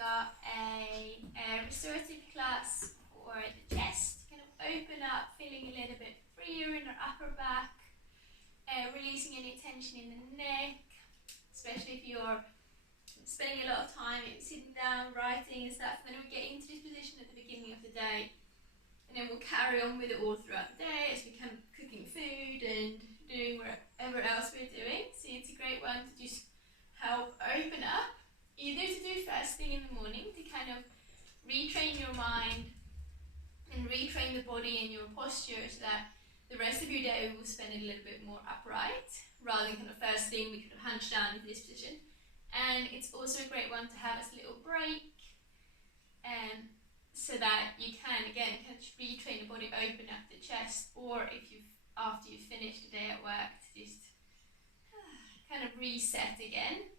got a restorative class for the chest. Kind of open up, feeling a little bit freer in our upper back, releasing any tension in the neck, especially if you're spending a lot of time sitting down, writing and stuff. Then we get into this position at the beginning of the day, and then we'll carry on with it all throughout the day as we come cooking food and doing whatever else we're doing. So it's a great one to just help open up, either to do first thing in the morning to kind of retrain your mind and retrain the body and your posture so that the rest of your day will spend it a little bit more upright, rather than kind of first thing we could have hunched down into this position. And it's also a great one to have as a little break, so that you can again kind of retrain the body, open up the chest, or if after you've finished a day at work, to just kind of reset again.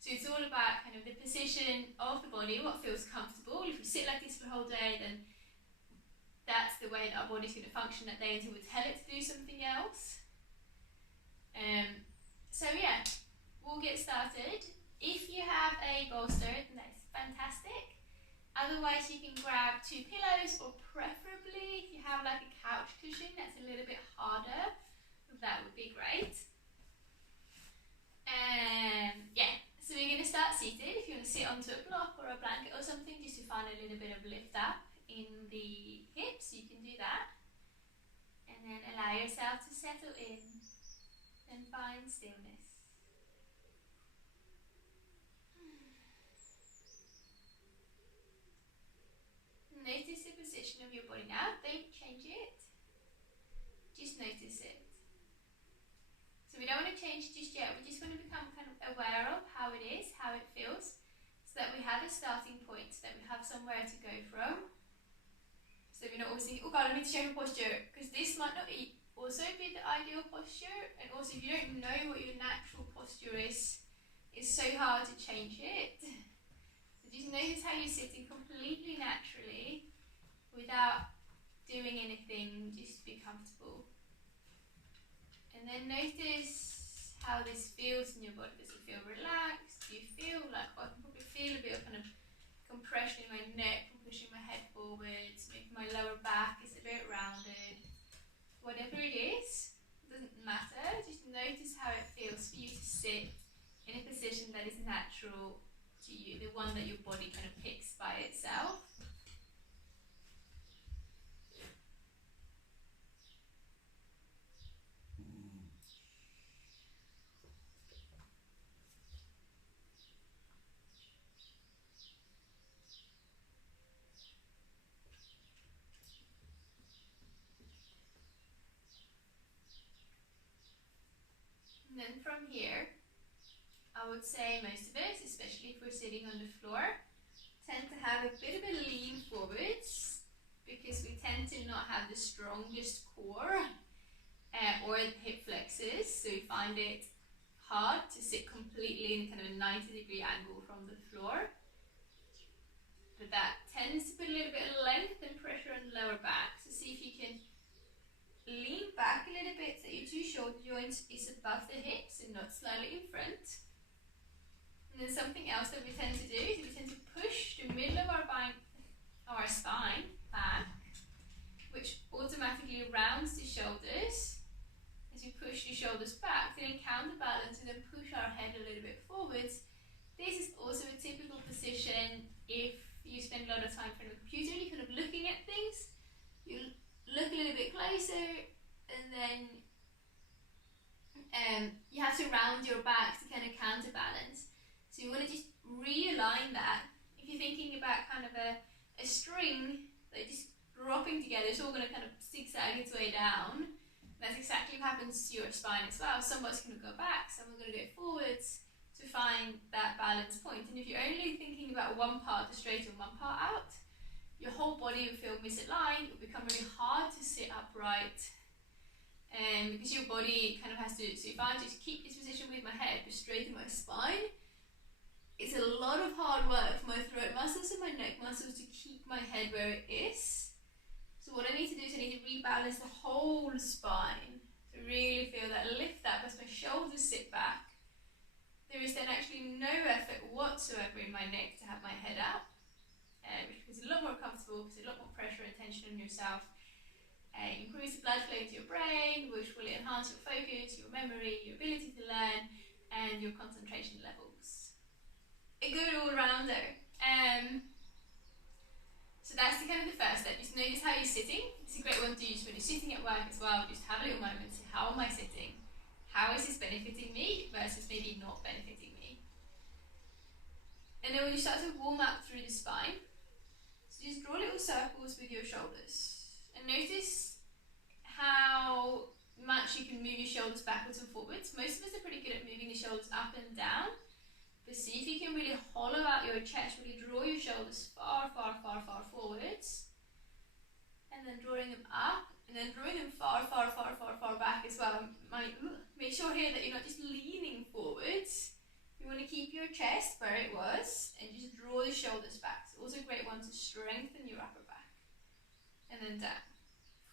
So it's all about kind of the position of the body, what feels comfortable. If we sit like this for the whole day, then that's the way that our body's going to function that day until we tell it to do something else. So yeah, we'll get started. If you have a bolster, then that's fantastic. Otherwise, you can grab 2 pillows, or preferably if you have like a couch cushion that's a little bit harder, that would be great. Yeah, so we're going to start seated. If you want to sit onto a block or a blanket or something, just to find a little bit of lift up in the hips, you can do that. And then allow yourself to settle in and find stillness. Notice the position of your body now. Don't change it. Just notice it. So we don't want to change it just yet. We just want to become kind of aware of how it is, how it feels, so that we have a starting point, so that we have somewhere to go from. So we're not always thinking, oh God, I need to change my posture, because this might not also be the ideal posture. And also, if you don't know what your natural posture is, it's so hard to change it. Just notice how you're sitting completely naturally without doing anything, just be comfortable. And then notice how this feels in your body. Does it feel relaxed? Do you feel like, I can probably feel a bit of kind of compression in my neck from pushing my head forwards, maybe my lower back is a bit rounded. Whatever it is, it doesn't matter. Just notice how it feels for you to sit in a position that is natural to you, the one that your body kind of picks by itself. And then from here, I would say most of us, especially if we're sitting on the floor, tend to have a bit of a lean forwards, because we tend to not have the strongest core or hip flexors, so we find it hard to sit completely in kind of a 90-degree angle from the floor. But that tends to put a little bit of length and pressure on the lower back. So see if you can lean back a little bit so your 2 shoulder joints is above the hips and not slightly in front. And then something else that we tend to do is we tend to push the middle of our spine back, which automatically rounds the shoulders. As we push the shoulders back, then counterbalance and then push our head a little bit forwards. This is also a typical position if you spend a lot of time in front of a computer and you're kind of looking at things. You look a little bit closer, and then you have to round your back to kind of counterbalance. So you want to just realign that. If you're thinking about kind of a string that just dropping together, it's all going to kind of zigzag its way down. That's exactly what happens to your spine as well. Somebody's going to go back, someone's going to go forwards to find that balance point. And if you're only thinking about one part to straighten, one part out, your whole body will feel misaligned. It will become really hard to sit upright. Because your body kind of has to, so if I just keep this position with my head, but straighten my spine, it's a lot of hard work for my throat muscles and my neck muscles to keep my head where it is. So what I need to do is I need to rebalance the whole spine to really feel that lift up as my shoulders sit back. There is then actually no effort whatsoever in my neck to have my yourself. Increase the blood flow into your brain, which will enhance your focus, your memory, your ability to learn, and your concentration levels. A good all-rounder. So that's the first step. Just notice how you're sitting. It's a great one to use when you're sitting at work as well. Just have a little moment. Say, how am I sitting? How is this benefiting me versus maybe not benefiting me? And then when you start to warm up through the spine, so just draw little circles with your shoulders. And notice how much you can move your shoulders backwards and forwards. Most of us are pretty good at moving the shoulders up and down. But see if you can really hollow out your chest, really draw your shoulders far, far, far, far forwards. And then drawing them up, and then drawing them far, far, far, far, far back as well. Make sure here that you're not just leaning forwards. You want to keep your chest where it was, and just draw the shoulders back. It's also a great one to strengthen your upper back. And then down.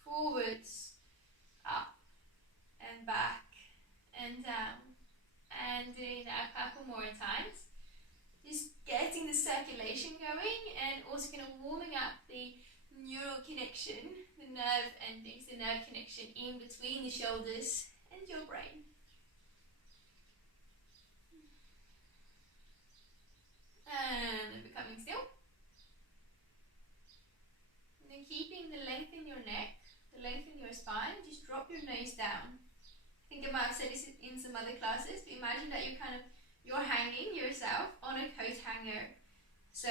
Forwards, up, and back, and down. And doing that a couple more times. Just getting the circulation going and also warming up the neural connection, the nerve endings, the nerve connection in between the shoulders and your brain. And then becoming still. And then keeping the length in your neck, the length in your spine, just drop your nose down. I think I might have said this in some other classes, but imagine that you're hanging yourself on a coat hanger. So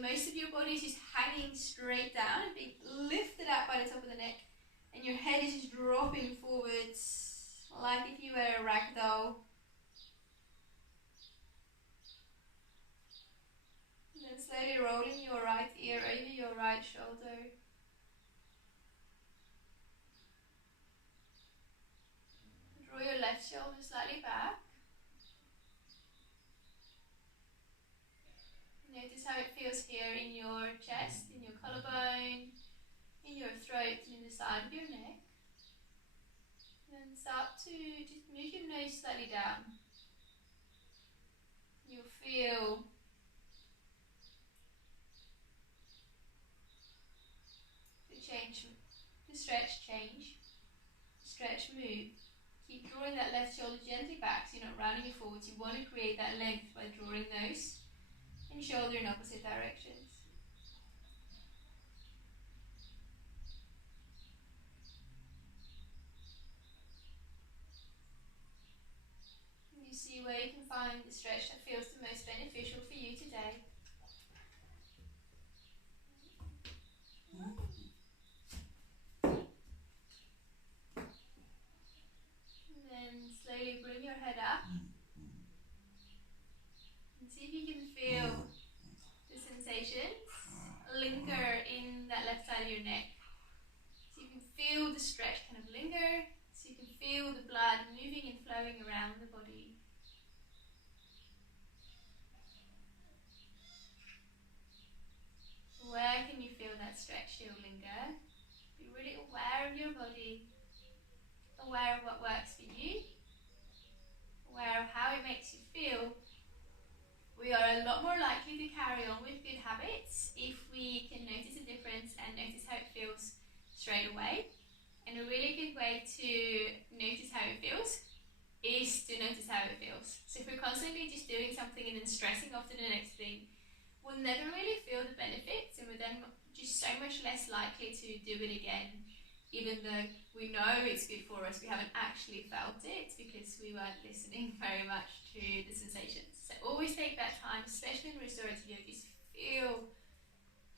most of your body is just hanging straight down and being lifted up by the top of the neck, and your head is just dropping forwards like if you were a rag doll. And then slowly rolling your right ear over your right shoulder. Draw your left shoulder slightly back. Notice how it feels here in your chest, in your collarbone, in your throat, and in the side of your neck. And then start to just move your nose slightly down. You'll feel the change, the stretch change, the stretch move. Keep drawing that left shoulder gently back so you're not rounding it forwards. You want to create that length by drawing nose and shoulder in opposite directions. And you see where you can find the stretch that feels the most beneficial for you today. Then slowly bring your head up and see if you can feel the sensations linger in that left side of your neck. So you can feel the stretch linger, so you can feel the blood moving and flowing around the body. Where can you feel that stretch still linger? Be really aware of your body. Aware of what works for you, aware of how it makes you feel. We are a lot more likely to carry on with good habits if we can notice a difference and notice how it feels straight away. And a really good way to notice how it feels is to notice how it feels. So if we're constantly just doing something and then stressing after the next thing, we'll never really feel the benefits, and we're then just so much less likely to do it again. Even though we know it's good for us, we haven't actually felt it because we weren't listening very much to the sensations. So always take that time, especially in restorative yoga, just feel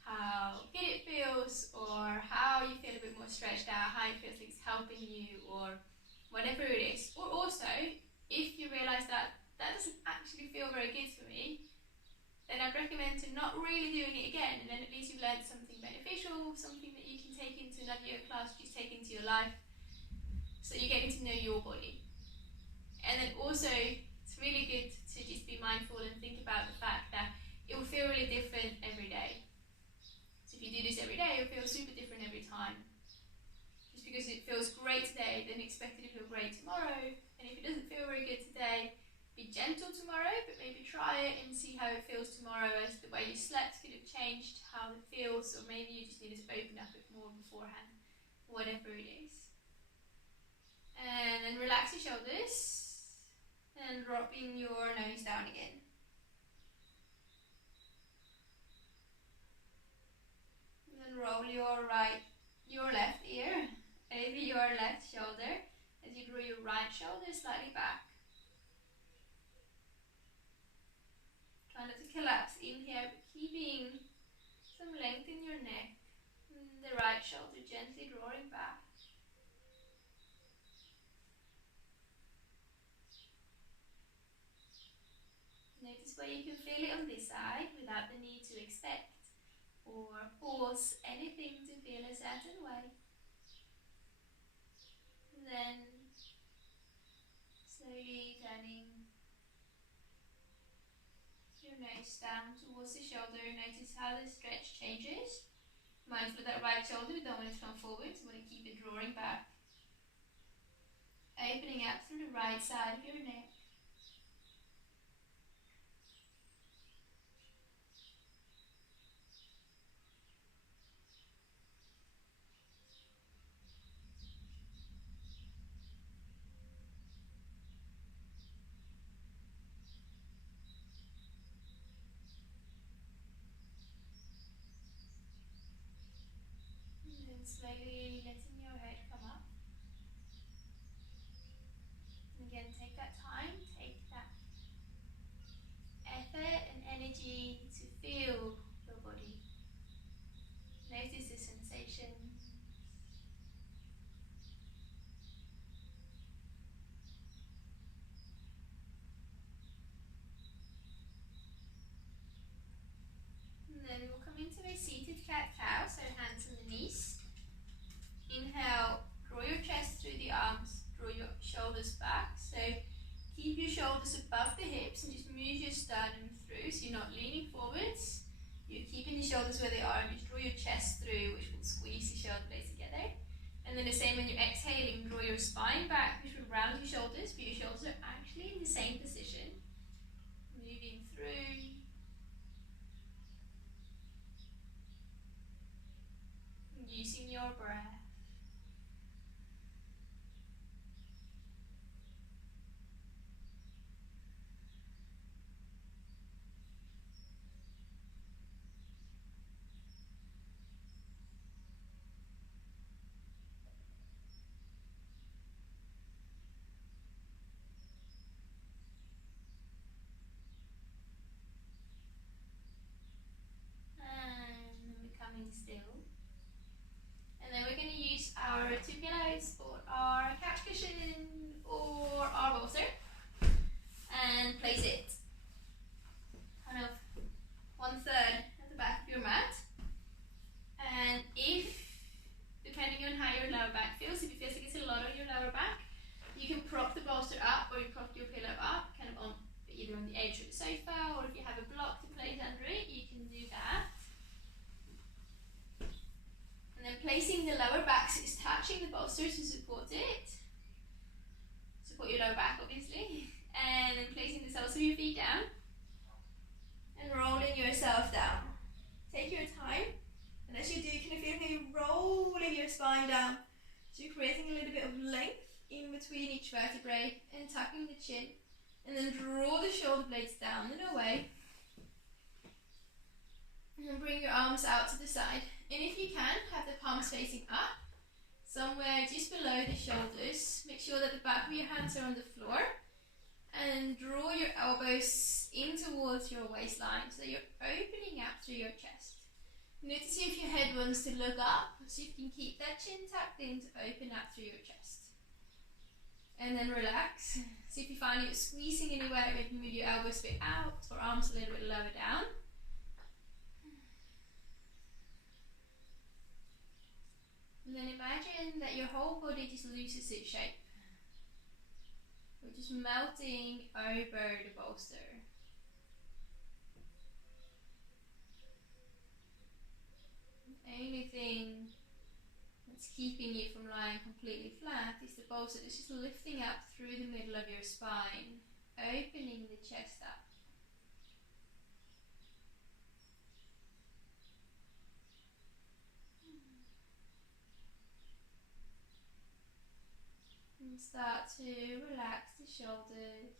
how good it feels, or how you feel a bit more stretched out, how it feels like it's helping you, or whatever it is. Or also, if you realise that doesn't actually feel very good for me, then I'd recommend to not really doing it again, and then at least you've learned something beneficial, something that you can take into another yoga class, just take into your life, so you're getting to know your body. And then also, it's really good to just be mindful and think about the fact that it will feel really different every day. So if you do this every day, it'll feel super different every time. Just because it feels great today, then expect it to feel great tomorrow, and if it doesn't feel very good today, be gentle tomorrow, but maybe try it and see how it feels tomorrow, as the way you slept could have changed how it feels, or maybe you just need to open up a bit more beforehand, whatever it is. And then relax your shoulders and dropping your nose down again. And then roll your left ear over your left shoulder as you draw your right shoulder slightly back. Try not to collapse in here, but keeping some length in your neck. And the right shoulder gently drawing back. Notice where you can feel it on this side without the need to expect or force anything to feel a certain way. And then slowly turning your nose down towards the shoulder. Notice how the stretch changes. Mindful of that right shoulder, we don't want it to come forward, so we want to keep it drawing back. Opening up through the right side of your neck. And then slowly letting your head come up. And again, take that time, take that effort and energy to feel your body. Notice the sensations. And then we'll come into a seated cat-cow, so hands on the knees. Inhale, draw your chest through the arms, draw your shoulders back. So keep your shoulders above the hips and just move your sternum through, so you're not leaning forwards. You're keeping the shoulders where they are, and just draw your chest through, which will squeeze the shoulder blades together. And then the same when you're exhaling, draw your spine back, which will round your shoulders, but your shoulders are actually in the same position. Moving through. Using your breath. And becoming still. And then we're going to use our two pillows or our couch cushion or our bolster and place it kind of 1/3 at the back of your mat. And if, depending on how your lower back feels, if it feels like it's a lot on your lower back, you can prop the bolster up or you prop your pillow up, kind of on either on the edge of the sofa, or if you have a block to place under it, you can do that. And then placing the lower back so it's touching the bolster to support it. Support your lower back, obviously. And then placing the soles of your feet down. And rolling yourself down. Take your time. And as you do, you can feel how you're rolling your spine down. So you're creating a little bit of length in between each vertebrae and tucking the chin. And then draw the shoulder blades down and away. And bring your arms out to the side. And if you can, have the palms facing up, somewhere just below the shoulders. Make sure that the back of your hands are on the floor. And draw your elbows in towards your waistline so you're opening up through your chest. Notice if your head wants to look up, so you can keep that chin tucked in to open up through your chest. And then relax. See if you find you're squeezing anywhere, maybe move your elbows a bit out or arms a little bit lower down. And then imagine that your whole body just loses its shape. We're just melting over the bolster. The only thing that's keeping you from lying completely flat is the bolster that's just lifting up through the middle of your spine, opening the chest up. And start to relax the shoulders.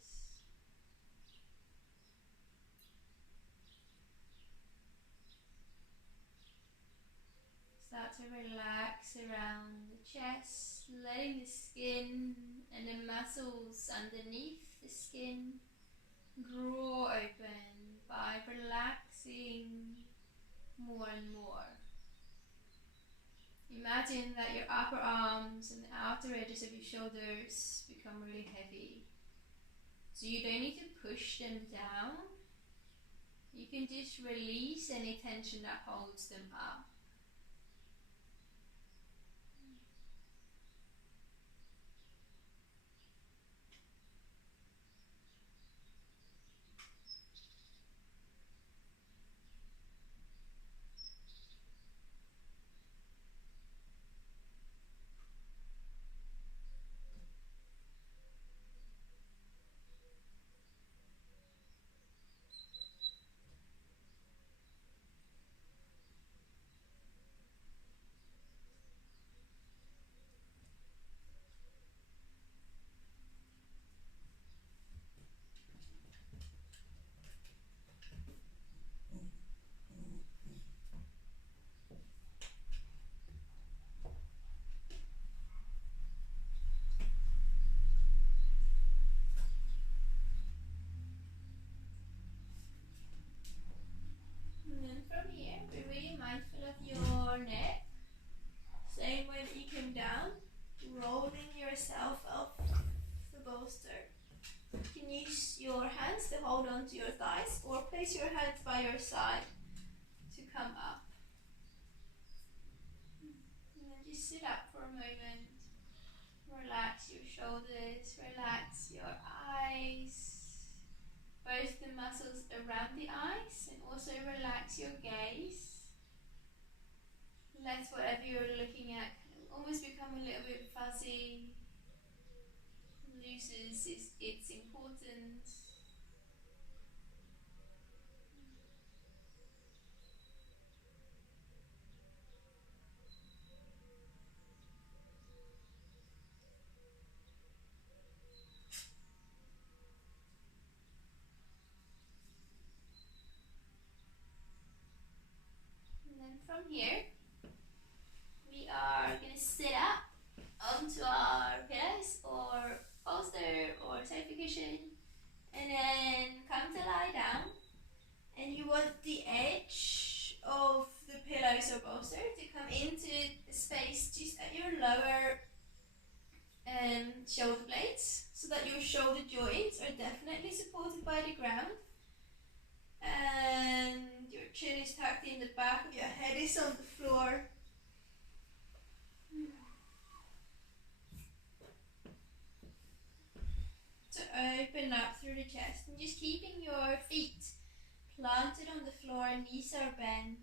Start to relax around the chest, letting the skin and the muscles underneath the skin grow open by relaxing more and more. Imagine that your upper arms and the outer edges of your shoulders become really heavy. So you don't need to push them down. You can just release any tension that holds them up. And then from here, be really mindful of your neck. Same way that you came down, rolling yourself up the bolster. You can use your hands to hold on to your thighs or place your hands by your side to come up. And then just sit up for a moment. Relax your shoulders, relax your eyes, both the muscles around the eyes, and also relax your gaze. Let whatever you're looking at almost become a little bit fuzzy, loses its importance. And then from here, we are going to sit up onto our pillows or bolster or sofa cushion, and then come to lie down. And you want the edge of the pillows or bolster to come into the space just at your lower shoulder blades, so that your shoulder joints are definitely supported by the ground. And your chin is tucked in, the back of your head is on the floor. To open up through the chest, and just keeping your feet planted on the floor, knees are bent.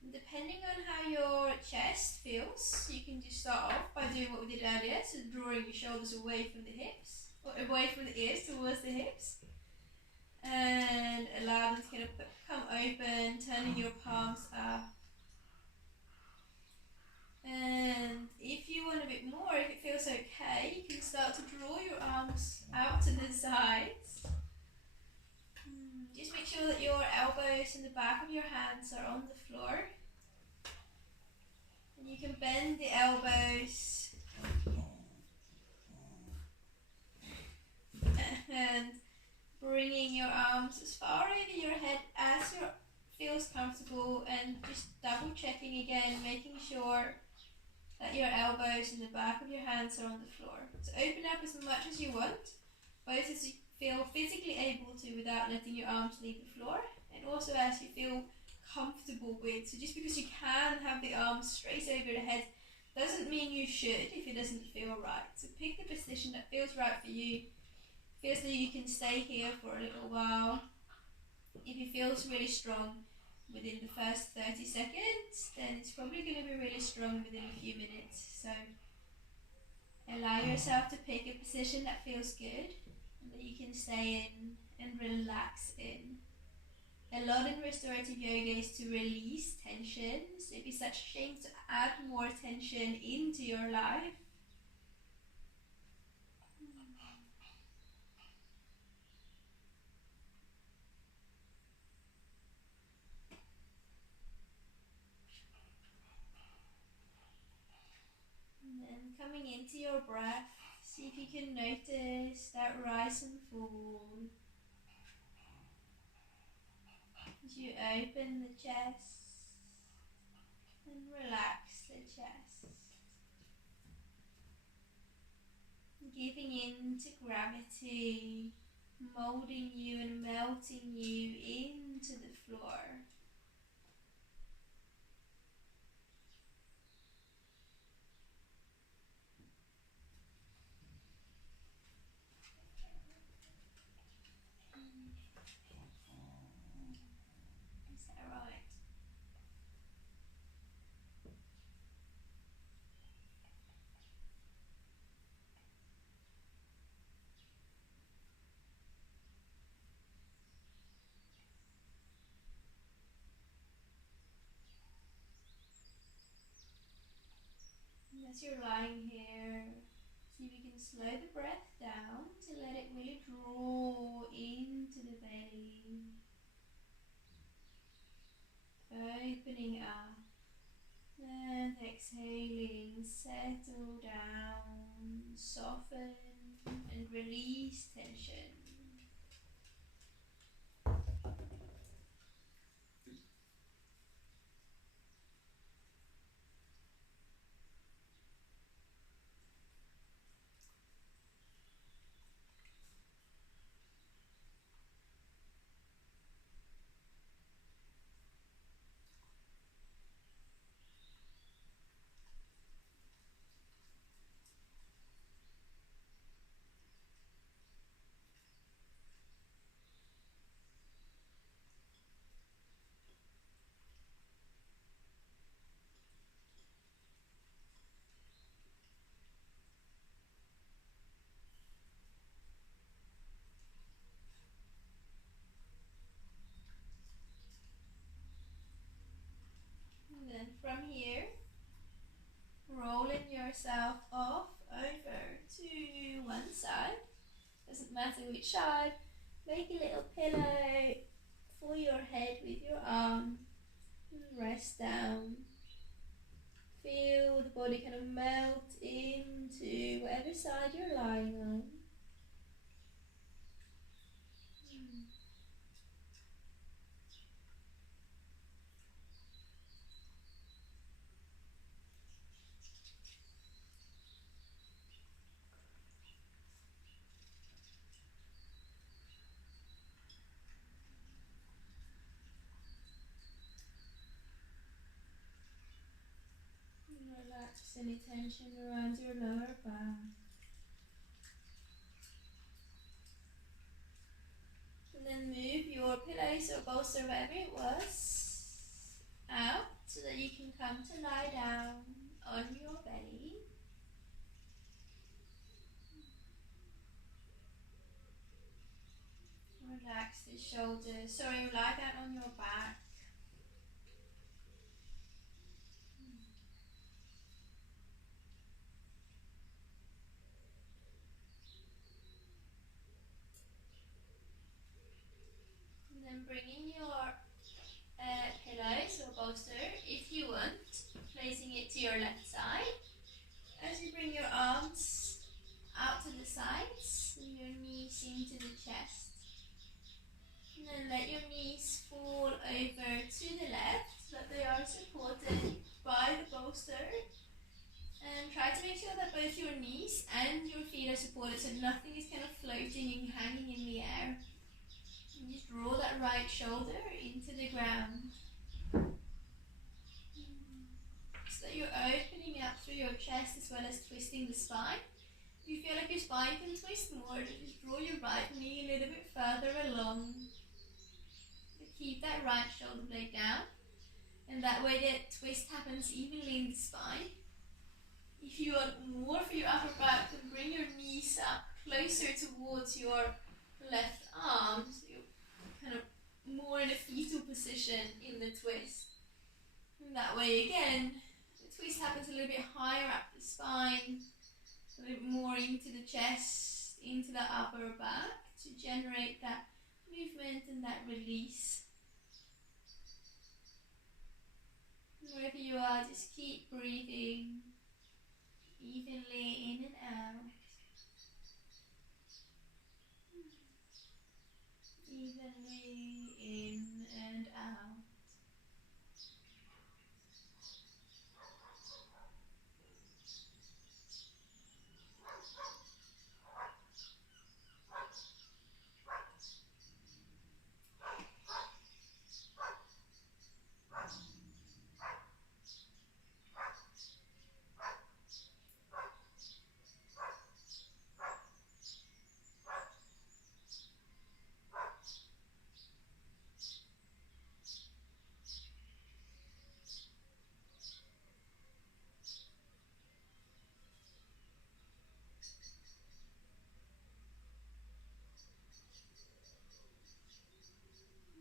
And depending on how your chest feels, you can just start off by doing what we did earlier, so drawing your shoulders away from the hips, or away from the ears towards the hips. And allow them to kind of come open, turning your palms up. And if you want a bit more, if it feels okay, you can start to draw your arms out to the sides. Just make sure that your elbows and the back of your hands are on the floor. And you can bend the elbows and bringing your arms as far over your head as you feels comfortable, and just double checking again, making sure that your elbows and the back of your hands are on the floor. So open up as much as you want, both as you feel physically able to without letting your arms leave the floor, and also as you feel comfortable with. So just because you can have the arms straight over the head doesn't mean you should if it doesn't feel right. So pick the position that feels right for you. Feels like you can stay here for a little while. If it feels really strong within the first 30 seconds, then it's probably going to be really strong within a few minutes. So Allow yourself to pick a position that feels good and that you can stay in and relax in. A lot in restorative yoga is to release tension, so it'd be such a shame to add more tension into your life. And then coming into your breath, see if you can notice that rise and fall. As you open the chest and relax the chest. Giving in to gravity, molding you and melting you into the floor. Is that right? And as you're lying here, see if you can slow the breath down to let it really draw into the belly. Opening up and exhaling, settle down, soften and release tension. And then from here, rolling yourself off over to one side. Doesn't matter which side. Make a little pillow for your head with your arm. And rest down. Feel the body kind of melt into whatever side you're lying on. Relax any tension around your lower back. And then move your pillows or bolster, whatever it was, out so that you can come to lie down on your belly. Relax the shoulders. Sorry, lie down on your back. And then bring in your pillows or bolster, if you want, placing it to your left side. As you bring your arms out to the sides and your knees into the chest. And then let your knees fall over to the left so that they are supported by the bolster. And try to make sure that both your knees and your feet are supported so nothing is kind of floating and hanging in the air. And just draw that right shoulder into the ground. So that you're opening up through your chest as well as twisting the spine. If you feel like your spine can twist more, just draw your right knee a little bit further along. Keep that right shoulder blade down, and that way the twist happens evenly in the spine. If you want more for your upper back, then bring your knees up closer towards your left arm, so you're kind of more in a fetal position in the twist. And that way again, the twist happens a little bit higher up the spine, a little bit more into the chest, into the upper back to generate that movement and that release. Wherever you are, just keep breathing evenly in and out. Evenly in and out.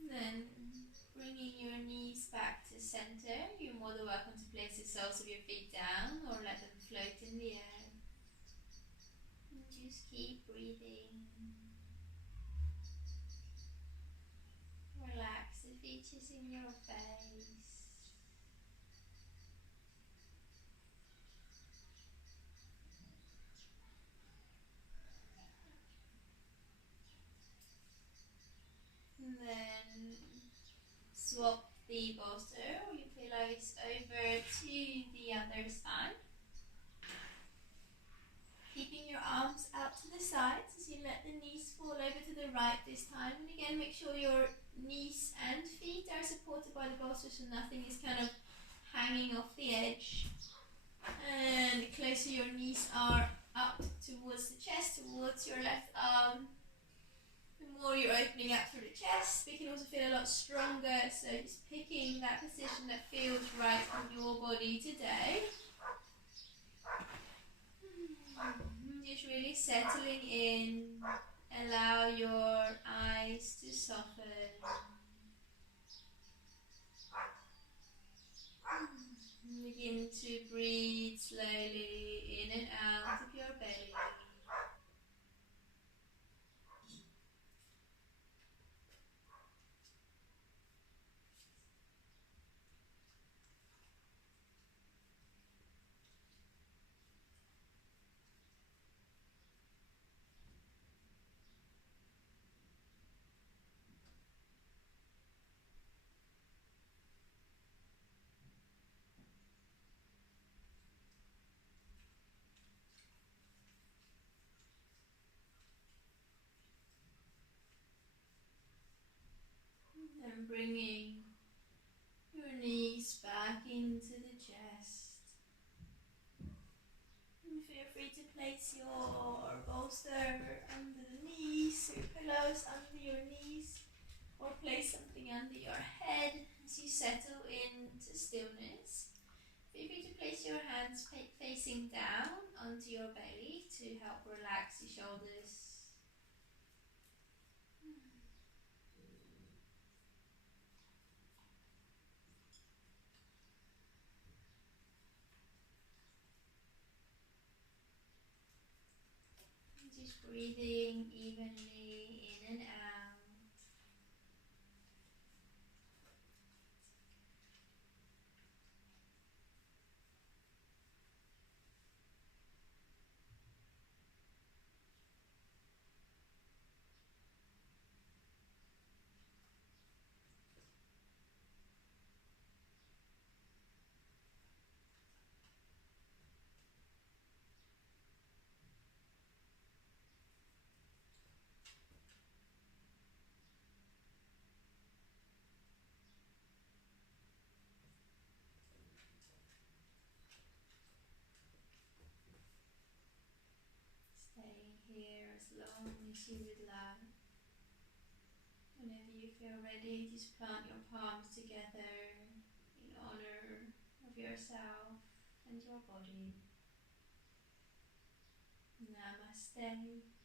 Then bringing your knees back to center, you're more than welcome to place the soles of your feet down or let them float in the air. And just keep breathing. Relax the features in your face. And then swap the bolster or your pillows over to the other side. Keeping your arms out to the sides as you let the knees fall over to the right this time. And again, make sure your knees and feet are supported by the bolster so nothing is kind of hanging off the edge. And the closer your knees are up towards the chest, towards your left arm, the more you're opening up through the chest. We can also feel a lot stronger, so just picking that position that feels right for your body today. Just really settling in. Allow your eyes to soften. Begin to breathe slowly in and out of your belly. And bringing your knees back into the chest. And feel free to place your bolster under the knees, or your pillows under your knees, or place something under your head as you settle into stillness. Feel free to place your hands facing down onto your belly to help relax your shoulders. Just breathing evenly in and out. Staying here as long as you would like. Whenever you feel ready, just plant your palms together in honor of yourself and your body. Same.